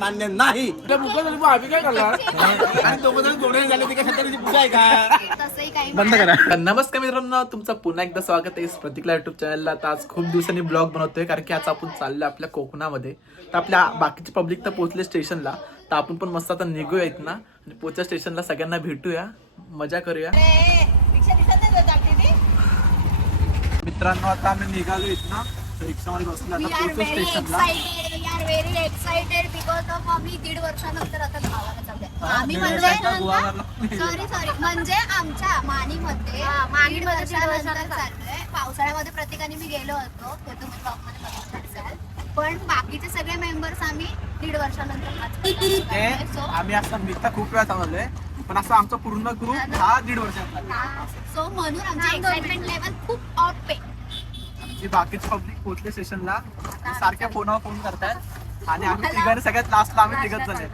मान्य नाही. काय करणार आणि दोघं जण जोडले झाले ते काय सत्याची पूजा आहे का? तसंही काही बंद करा. नमस्कार मित्रांनो, तुमचं पुन्हा एकदा स्वागत आहे प्रतीकला युट्यूब चॅनलला. तर आज खूप दिवसांनी ब्लॉग बनवतोय कारण की आज आपण चाललोय आपल्या कोकणामध्ये. तर आपल्या बाकीचे पब्लिक तर पोहोचले स्टेशनला, तर आपण पण मस्त आता निघूया इथं ना आणि पोहोचल्या स्टेशनला सगळ्यांना भेटूया, मजा करूया. मित्रांनो आता आम्ही निघालो इथं, रिक्षामध्ये बसलो आता पोहोचलो स्टेशनला. व्हेरी एक्साइटेड बिकॉज ऑफ आम्ही 1.5 वर्षानंतर आता गावाला चाललोय. आम्ही म्हणजे म्हणजे आमच्या मानीमध्ये 1.5 वर्षानंतर चाललोय. पावसाळ्यामध्ये प्रत्येकाने मी गेलो होतो, तो तुम्ही ब्लॉगमध्ये बघितलं असाल. पण बाकीचे सगळे मेंबर्स आम्ही 1.5 वर्षानंतर आम्ही असं मित्र खूप वेळा थांबलोय, पण असं आमचा पूर्ण ग्रुप हा 1.5 वर्षाचा. सो म्हणून आमची एक्साइटमेंट लेवल खूप ऑफ पे. जी बाकीचे पब्लिक पोहोचले स्टेशनला, सारख्या फोनवर फोन करतायत आणि आम्ही तिघांनी सगळ्यात लास्टला आम्ही तिघच झाले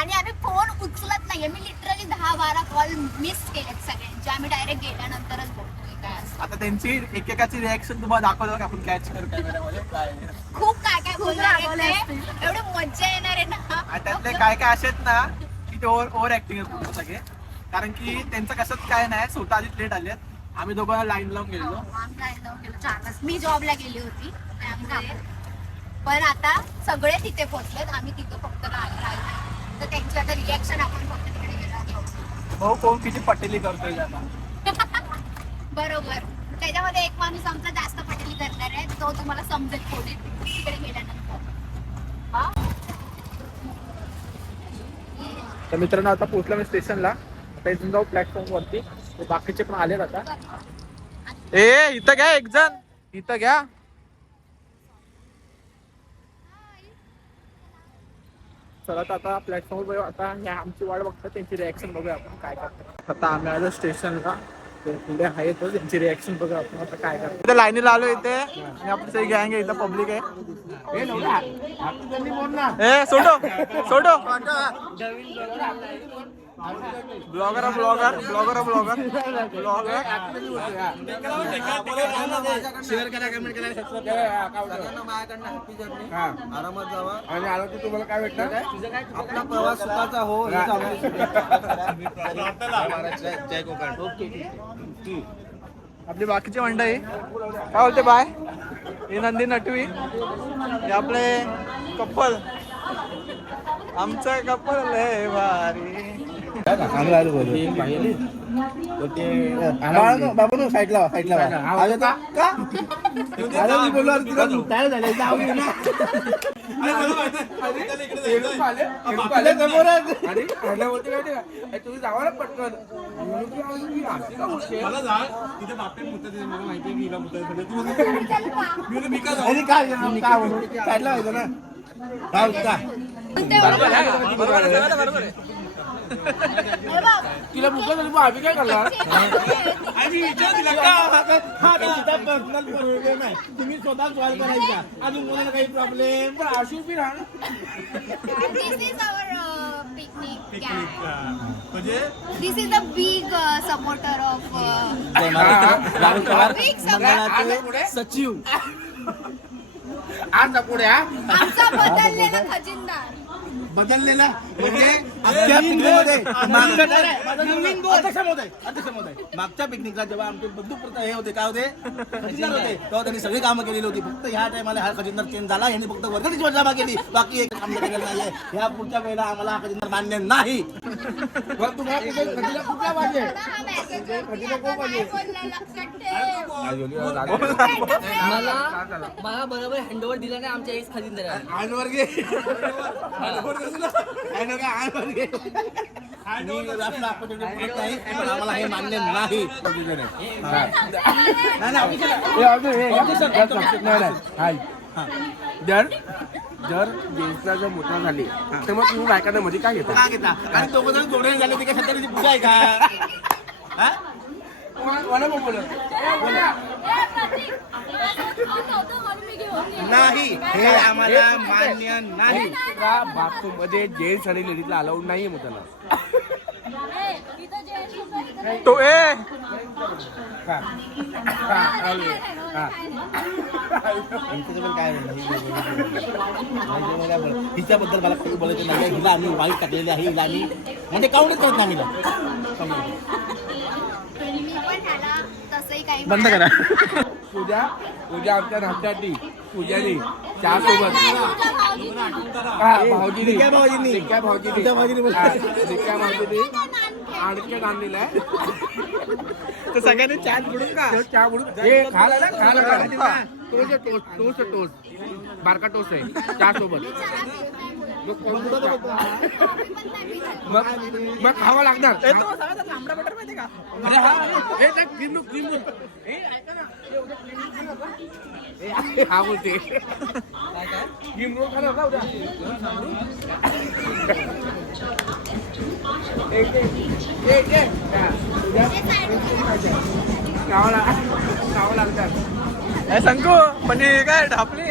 आणि आम्ही फोन उचलत नाहीये. मी लिटरली 10-12 कॉल मिस केलेत सगळ्यांचे. आम्ही डायरेक्ट गेल्यानंतरच बघतोय काय असतं. आता त्यांची एकेकाची रिॲक्शन तुम्हाला दाखवलं का आपण कॅच करू कॅमेऱ्यामध्ये काय. खूप काय काय बोलणार एवढी मज्जा येणार आहे ना. आणि त्यातले काय काय असे आहेत ना की ते ओव्हर ऍक्टिंग आहे पूर्ण सगळे, कारण की त्यांचं कसंच काय नाही, स्वतः आधीच लेट आलेत. आम्ही दोघांना लाईन लावून गेलो. 4 तास मी जॉबला गेली होती त्यामुळे. पण आता सगळे तिथे पोहोचलेत, आम्ही तिथे फक्त राहिलो. तर त्यांची आता रिॲक्शन आपण फक्त तिकडे गेलो. भाऊ कोण किती पटेली करतोय आता. बरोबर. त्याच्यामध्ये एक माणूस आमचा जास्त पटेली करणार आहे, तो तुम्हाला समजेल पुढे तिकडे गेल्यानंतर. तर मित्रांनो आता पोहोचलो मी स्टेशनला. आता इथून जाऊ प्लॅटफॉर्म वरती. बाकीचे पण आलेत आता. इथं घ्या, एक जण इथं घ्या. चला तर आता प्लॅटफॉर्म वर आता आमची वाट बघतात, त्यांची रिॲक्शन बघूया आपण काय करतात. आता आम्ही आलो स्टेशनला, पुढे आहेत त्यांची रिॲक्शन बघूया आपण आता काय करतात. इथे लाईनीला आलो इथे आणि आपली सगळी गँग आहे, इथं पब्लिक आहे. सोडो सोडो blogger blogger blogger blogger blogger share करा, कमेंट करा, सबस्क्राईब करा. माझ्याकडनं हॅपी जर्नी, आरामात जावा. आणि आलो की तुम्हाला काय भेटणार काय आपला प्रवास सुखाचा हो. जय कोकण. आपली बाकीची मंडळी काय बोलते बाय. हे नंदी नटवी, हे आपले कप्पल, आमचं कप्पल लय भारी. बाबू साईडला साईडला तुम्ही जावा ना पटकन. साईडला व्हायचं ना. तिला भूक झाली, आम्ही काय करणार. तुम्ही स्वतः सॉल्व करायचा, अजून कोणाला काही प्रॉब्लेम पण आशू बी राहणार. This is our picnic gang. This is a big supporter of big supporter. सचिव आज पुढे आमचा बदललेला खजिनदार. बदललेला म्हणजे आमच्या पिकनिकमध्ये मागच्या पिकनिकला जेव्हा आमचे बंधू हे होते काय होते खजिनदार होते, तेव्हा त्यांनी सगळी कामं केलेली होती. फक्त ह्या टायमाला हा खजिनदार चेंज झाला, यांनी फक्त वर्गणीची जमा केली, बाकी एक काम केलेलं नाहीये. ह्या पुढच्या वेळेला आम्हाला हा खजिनदार मान्य नाही. तुम्हाला कुठला पाहिजे. हा message वरती आता नाही बोलला, लक्षात ठेव. मला बरोबर हँडओव्हर दिला नाही आमच्या एस खजिनदार. आम्हाला हे मान्य नाही. जर जेंट्सला जर मोठा झाली तर मग तुम्ही बायकांना मध्ये काय घेता. का घेता? आणि दोघं जण जोडले झाले ते काय सत्याची पूजा आहे का? नाही, हे आम्हाला मान्य नाही. बाथरूम मध्ये जेंट्स आणि लेडीजला अलाउड नाहीये मोठ्याला. तो ए हिच्याबद्दल मला काही बोलायचं नाही. हिला आम्ही वाईट टाकलेली आहे. हिला आम्ही म्हणजे काउंटच करत नाही हिला. मी पण ह्याला तसंही काही बंद करा. पूजा आमच्या नाश्त्यासाठी पूजानी चहा सोबत भाऊजीनी आणखी आणलेला आहे. तर सगळ्यांनी चॅट बुडून का चहा बुडून टोस्ट बारका टोस्ट आहे चहा सोबत. मग खावं लागणार. लांबडा बटर माहिती का? अरे हा क्रीम हा बोलते क्रीम रोल खाणार का उद्या? खावं लागतात. ए संकू पण हे काय ढापली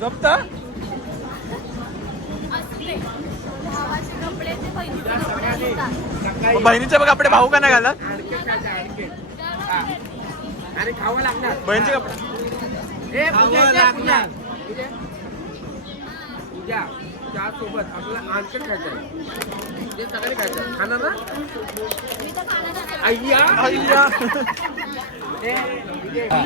जप्त बहिणीचे कपडे भाऊ का नाही घालत? आणि खावं लागणार. बहिणीचे कपडे पूजा चहा सोबत आपल्याला आणखी खायचं आहे. ते सगळे खायचं खाणार ना? अय्या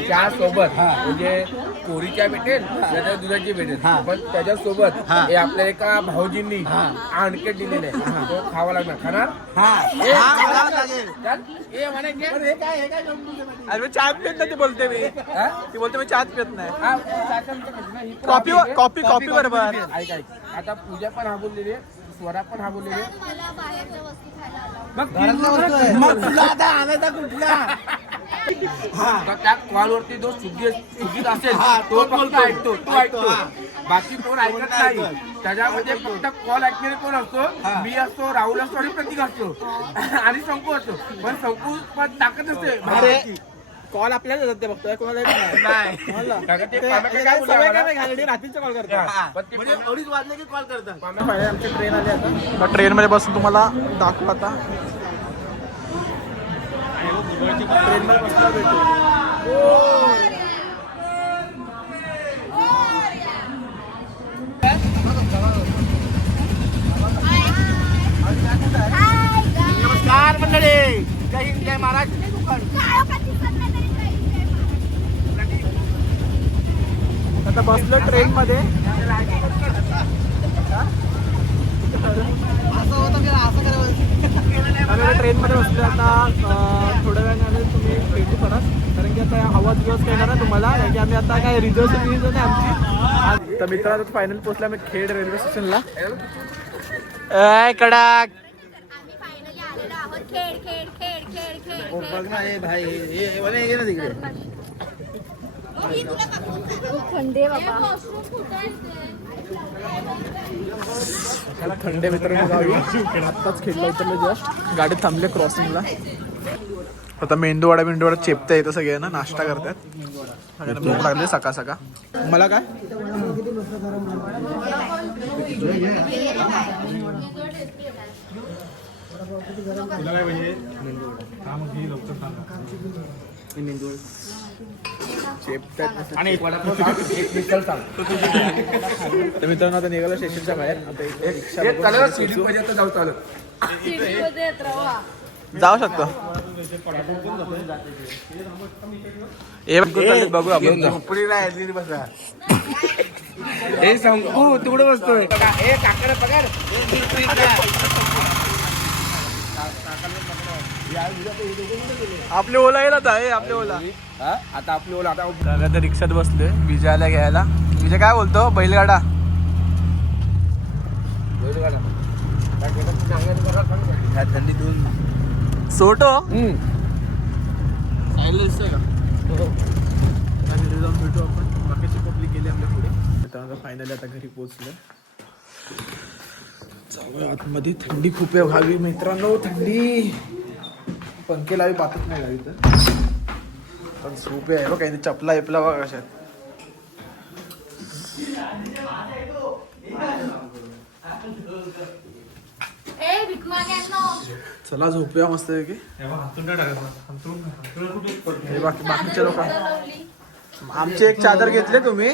चहा सोबत म्हणजे कोरीच्या भेटेल त्याच्या दुधाची भेटेल पण त्याच्यासोबत हे आपल्या एका भाऊजींनी आणखी दिलेले आहे. तो खावा लागणार. खाणार? अरे मी चहा पित नाही ती बोलते मी. ती बोलते मी चहा पित नाही. कॉफी बरोबर. ऐक आता पूजा पण हा बोललेली आहे, स्वरा पण हा बोललेली आहे. मला बाहेरच्या वस्तू खायला आवडतात. मग तुला आता आणायचा कुठला? तर त्या कॉलवरती जो सुगीत असेल तो फक्त ऐकतो. तो ऐकतो बाकी कोण ऐकत नाही. त्याच्यामध्ये फक्त कॉल ऐकणारे कोण असतो? मी असतो, राहुल असतो आणि प्रतीक असतो आणि शंकू असतो. पण शंकू पण ताकद असते. अरे कॉल आपल्याला जाते फक्त कोणाला रात्रीचा कॉल करतात. म्हणजे अडीच वाजले की कॉल करतात. आमची ट्रेन आली आता. ट्रेन मध्ये बसून तुम्हाला दाखवू आता. ट्रेन मध्ये बसला भेटू. नमस्कार मंडळी. जय हिंद जय महाराष्ट्र. आता बसलो ट्रेन मध्ये. ट्रेन मध्ये बसलो आता. थोड्या वेळाने तुम्ही भेटू परत कारण की आता आवाज दिवस काय ना तुम्हाला कारण की आम्ही आता काय रिझर्वेशन नाही आमची. तर मित्रांनो फायनल पोहोचला मी खेड रेल्वे स्टेशनला. कडक आम्ही फायनली आलेलो आहोत. खेड खेड खेड खेड खेड बघ ना हे भाई हे ना तिकडे. थंडे बाबा. थंडे मित्रांनो गावी आत्ताच खेळला उतरले जस्ट. गाडी थांबले क्रॉसिंगला. आता मेंदूवडा चेपता येतं सगळ्यांना. नाश्ता करतात. सगळ्यांना भूक लागली सकाळ सकाळ. मला काय आणि तर मित्रांनो आता निघालो स्टेशनच्या बाहेर. आता जाऊ चालू जाऊ शकतो. बघू आपण. हे सांगू तू कुठे बसतोय? काकडे पगार आपले ओला येईल आता. आपले ओला आता आपली ओला आता तर रिक्षात बसलोय विजयाला घ्यायला. विजय काय बोलतो? बैलगाडा थंडीतून सोटो भेटू आपण. बाकीची पब्लिक गेली आपल्या पुढे. फायनली आता घरी पोहोचलो. जाऊया आतमध्ये. थंडी खूप आहे भावी मित्रांनो. थंडी पंखे लावी बातच नाही लावी तर पण सूप आहे बघ. काही चपला एपला बघा कशात. ए भिकमाग्यांनो चला झोपूया मस्त की बाकीच्या लोक आमची एक चादर घेतली तुम्ही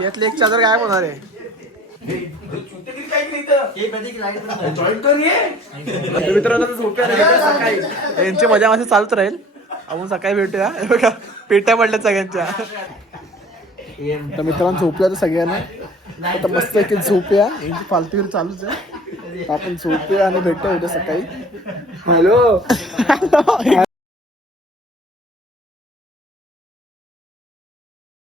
यातली एक चादर काय होणार आहे मित्रांनो झोपूया सकाळी यांची मजा मस्ती चालूच राहील आपण सकाळी भेटूया हे बघा पेट्या पडल्या सगळ्यांच्या तर मित्रांनो झोपूया तर सगळ्यांना आता मस्त एक झोपूया यांची फालतू चालूच आहे आपण झोपूया आणि भेटूया उद्या सकाळी हॅलो